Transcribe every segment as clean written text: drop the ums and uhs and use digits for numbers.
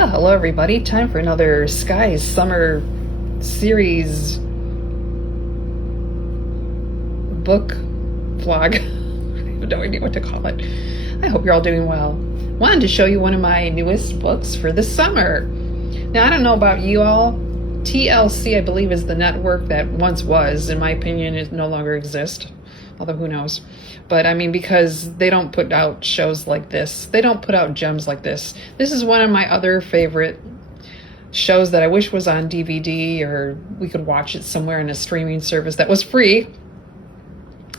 Well, hello everybody. Time for another Sky's Summer Series book vlog. I have no idea what to call it. I hope you're all doing well. Wanted to show you one of my newest books for the summer. Now, I don't know about you all. TLC, I believe, is the network that once was. In my opinion, it no longer exists. Although, who knows? But, I mean, because they don't put out shows like this. They don't put out gems like this. This is one of my other favorite shows that I wish was on DVD, or we could watch it somewhere in a streaming service that was free.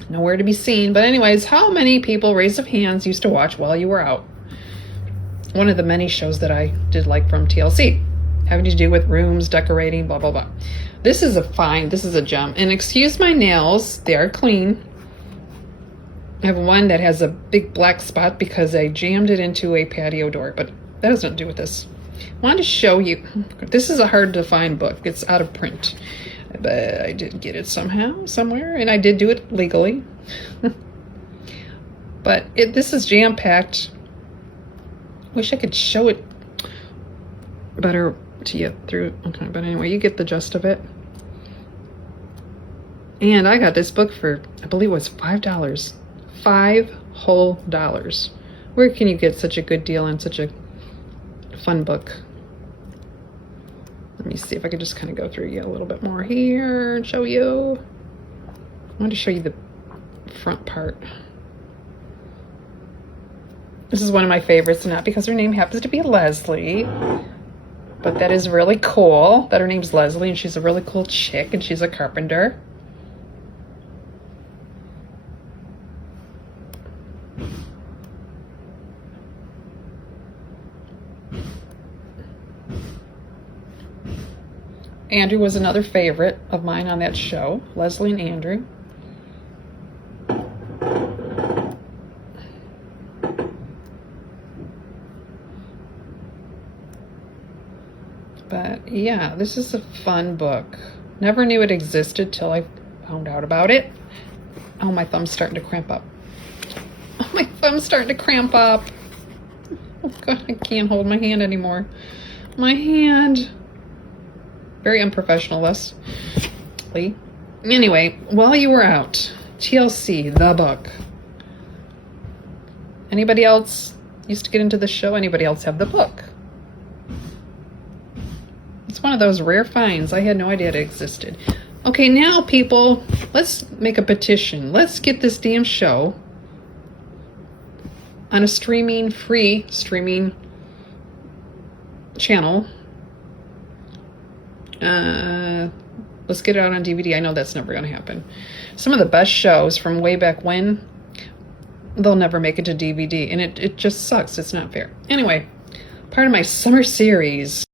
Nowhere to be seen. But anyways, how many people, raise of hands, used to watch while you were out? One of the many shows that I did like from TLC. Having to do with rooms, decorating, blah, blah, blah. This is a gem. And excuse my nails, they are clean. I have one that has a big black spot because I jammed it into a patio door, but that has nothing to do with this. I wanted to show you. This is a hard to find book. It's out of print. But I did get it somehow, somewhere, and I did do it legally. But this is jam-packed. Wish I could show it better to you through. Okay, but anyway, you get the gist of it. And I got this book for, I believe it was $5. $5 whole. Where can you get such a good deal on such a fun book? Let me see if I could just kind of go through you a little bit more here and show you. I want to show you the front part. This is one of my favorites, not because her name happens to be Leslie, but that is really cool that her name's Leslie and she's a really cool chick and she's a carpenter. Andrew was another favorite of mine on that show. Leslie and Andrew. But yeah, this is a fun book. Never knew it existed till I found out about it. Oh, my thumb's starting to cramp up. Oh, my thumb's starting to cramp up. Oh God, I can't hold my hand anymore. My hand. Very unprofessional, Leslie. Anyway, while you were out, TLC, the book. Anybody else used to get into the show? Anybody else have the book? It's one of those rare finds. I had no idea it existed. Okay, now people, let's make a petition. Let's get this damn show on a free streaming channel. Let's get it out on DVD. I know that's never going to happen. Some of the best shows from way back when, they'll never make it to DVD. And it just sucks. It's not fair. Anyway, part of my summer series.